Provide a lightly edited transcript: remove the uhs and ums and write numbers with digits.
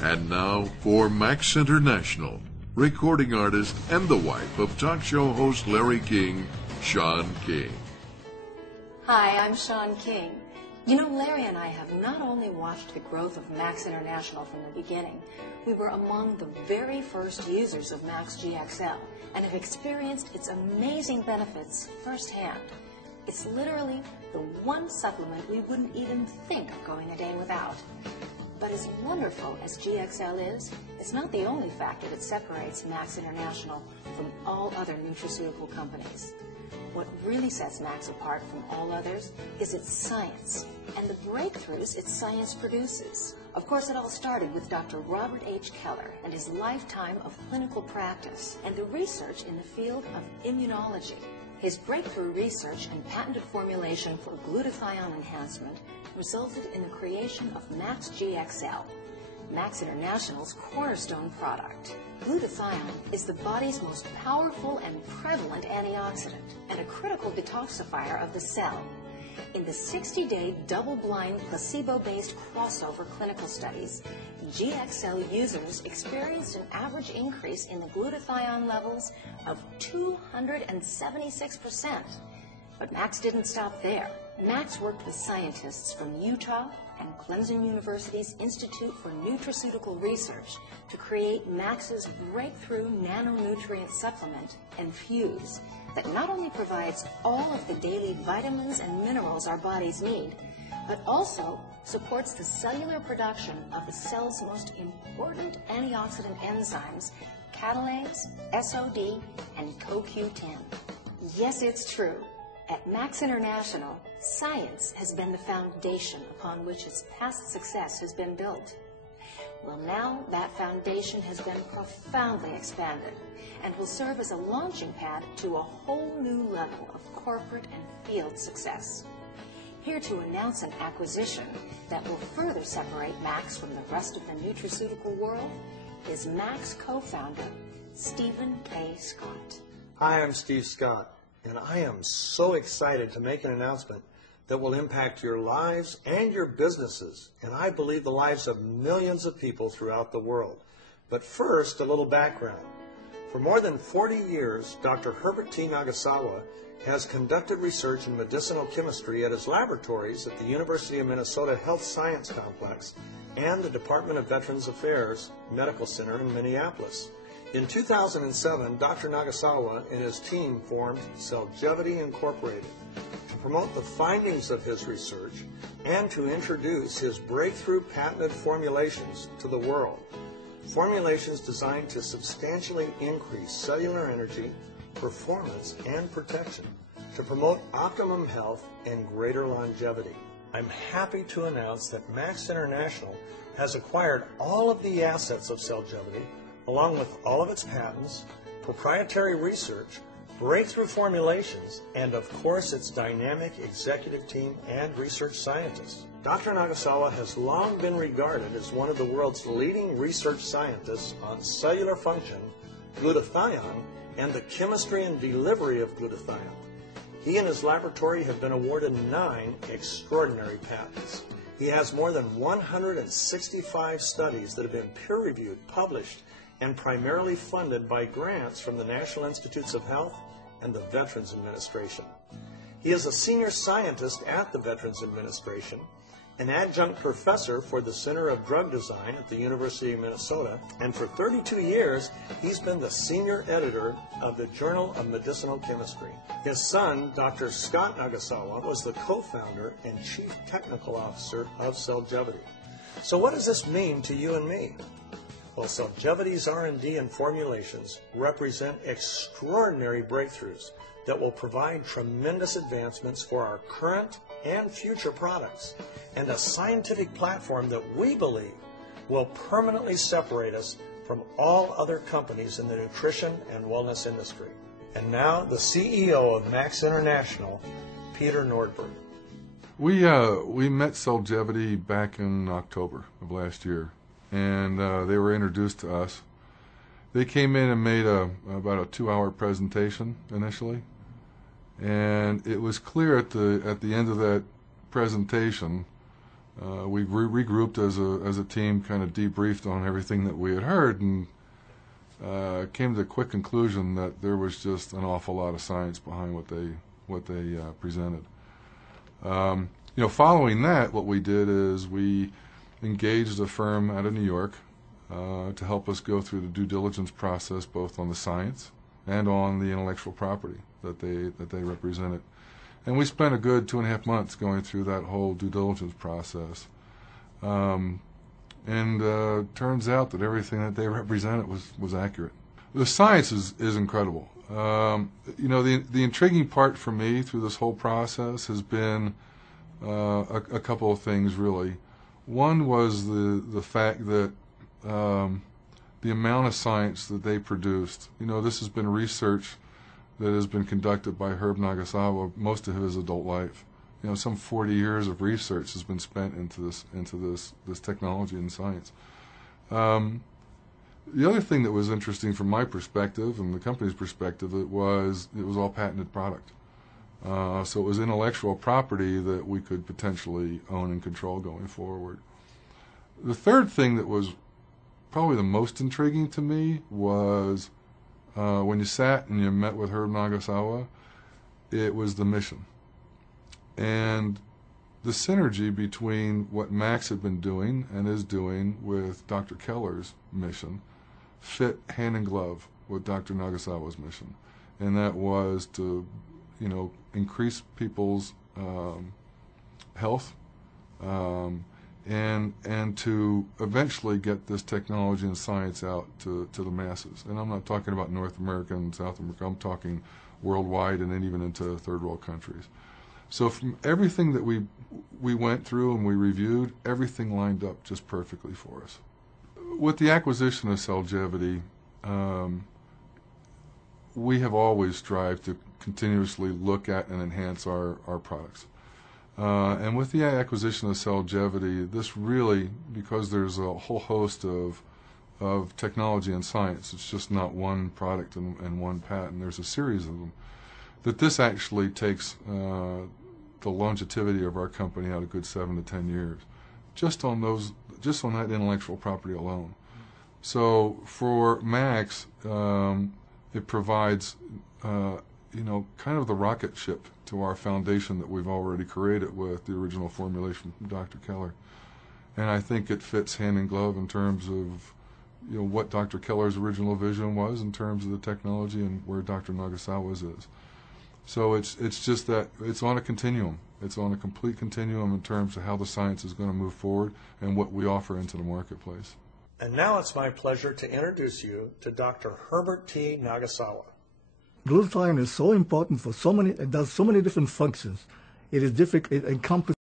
And now for Max International, recording artist and the wife of talk show host Larry King, Sean King. Hi, I'm Sean King. You know, Larry and I have not only watched the growth of Max International from the beginning, we were among the very first users of Max GXL and have experienced its amazing benefits firsthand. It's literally the one supplement we wouldn't even think of going a day without. But as wonderful as GXL is, it's not the only factor that separates Max International from all other nutraceutical companies. What really sets Max apart from all others is its science and the breakthroughs its science produces. Of course, it all started with Dr. Robert H. Keller and his lifetime of clinical practice and the research in the field of immunology. His breakthrough research and patented formulation for glutathione enhancement resulted in the creation of Max GXL, Max International's cornerstone product. Glutathione is the body's most powerful and prevalent antioxidant and a critical detoxifier of the cell. In the 60-day double-blind placebo-based crossover clinical studies, GXL users experienced an average increase in the glutathione levels of 276%. But Max didn't stop there. Max worked with scientists from Utah and Clemson University's Institute for Nutraceutical Research to create Max's breakthrough nanonutrient supplement, Infuse, that not only provides all of the daily vitamins and minerals our bodies need, but also supports the cellular production of the cell's most important antioxidant enzymes, catalase, SOD, and CoQ10. Yes, it's true. At Max International, science has been the foundation upon which its past success has been built. Well, now that foundation has been profoundly expanded and will serve as a launching pad to a whole new level of corporate and field success. Here to announce an acquisition that will further separate Max from the rest of the nutraceutical world is Max co-founder Stephen K. Scott. Hi, I'm Steve Scott, and I am so excited to make an announcement that will impact your lives and your businesses, and I believe the lives of millions of people throughout the world. But first, a little background. For more than 40 years, Dr. Herbert T. Nagasawa has conducted research in medicinal chemistry at his laboratories at the University of Minnesota Health Science Complex and the Department of Veterans Affairs Medical Center in Minneapolis. In 2007, Dr. Nagasawa and his team formed Cellgevity Incorporated to promote the findings of his research and to introduce his breakthrough patented formulations to the world. Formulations designed to substantially increase cellular energy, performance, and protection to promote optimum health and greater longevity. I'm happy to announce that Max International has acquired all of the assets of Cellgevity, along with all of its patents, proprietary research, breakthrough formulations, and of course its dynamic executive team and research scientists. Dr. Nagasawa has long been regarded as one of the world's leading research scientists on cellular function, glutathione, and the chemistry and delivery of glutathione. He and his laboratory have been awarded 9 extraordinary patents. He has more than 165 studies that have been peer-reviewed, published, and primarily funded by grants from the National Institutes of Health and the Veterans Administration. He is a senior scientist at the Veterans Administration, an adjunct professor for the Center of Drug Design at the University of Minnesota, and for 32 years, he's been the senior editor of the Journal of Medicinal Chemistry. His son, Dr. Scott Nagasawa, was the co-founder and chief technical officer of Cellgevity. So what does this mean to you and me? Well, Cellgevity's R&D and formulations represent extraordinary breakthroughs that will provide tremendous advancements for our current and future products, and a scientific platform that we believe will permanently separate us from all other companies in the nutrition and wellness industry. And now, the CEO of Max International, Peter Nordberg. We met Cellgevity back in October of last year, and they were introduced to us. They came in and made about a 2-hour presentation initially, and it was clear at the end of that presentation We regrouped as a team, kind of debriefed on everything that we had heard, and came to the quick conclusion that there was just an awful lot of science behind what they presented. Following that, what we did is we engaged a firm out of New York to help us go through the due diligence process, both on the science and on the intellectual property that they represented. And we spent a good 2.5 months going through that whole due diligence process. Turns out that everything that they represented was accurate. The science is incredible. The intriguing part for me through this whole process has been a couple of things, really. One was the fact that the amount of science that they produced. This has been research that has been conducted by Herb Nagasawa most of his adult life. Some 40 years of research has been spent into this technology and science. The other thing that was interesting from my perspective and the company's perspective, it was all patented product. So it was intellectual property that we could potentially own and control going forward. The third thing that was probably the most intriguing to me was when you sat and you met with Herb Nagasawa, it was the mission. And the synergy between what Max had been doing and is doing with Dr. Keller's mission fit hand in glove with Dr. Nagasawa's mission. And that was to, increase people's health and to eventually get this technology and science out to the masses. And I'm not talking about North America and South America. I'm talking worldwide and then even into third world countries. So from everything that we went through and we reviewed, everything lined up just perfectly for us. With the acquisition of Cellgevity, we have always strived to continuously look at and enhance our products. And with the acquisition of Cellgevity, this really, because there's a whole host of technology and science, it's just not one product and one patent, there's a series of them, that this actually takes the longevity of our company out a good 7 to 10 years, just on that intellectual property alone. So for Max, it provides kind of the rocket ship to our foundation that we've already created with the original formulation from Dr. Keller. And I think it fits hand in glove in terms of what Dr. Keller's original vision was in terms of the technology and where Dr. Nagasawa's is. So it's just that it's on a continuum. It's on a complete continuum in terms of how the science is going to move forward and what we offer into the marketplace. And now it's my pleasure to introduce you to Dr. Herbert T. Nagasawa. Glutathione is so important for it does so many different functions. It encompasses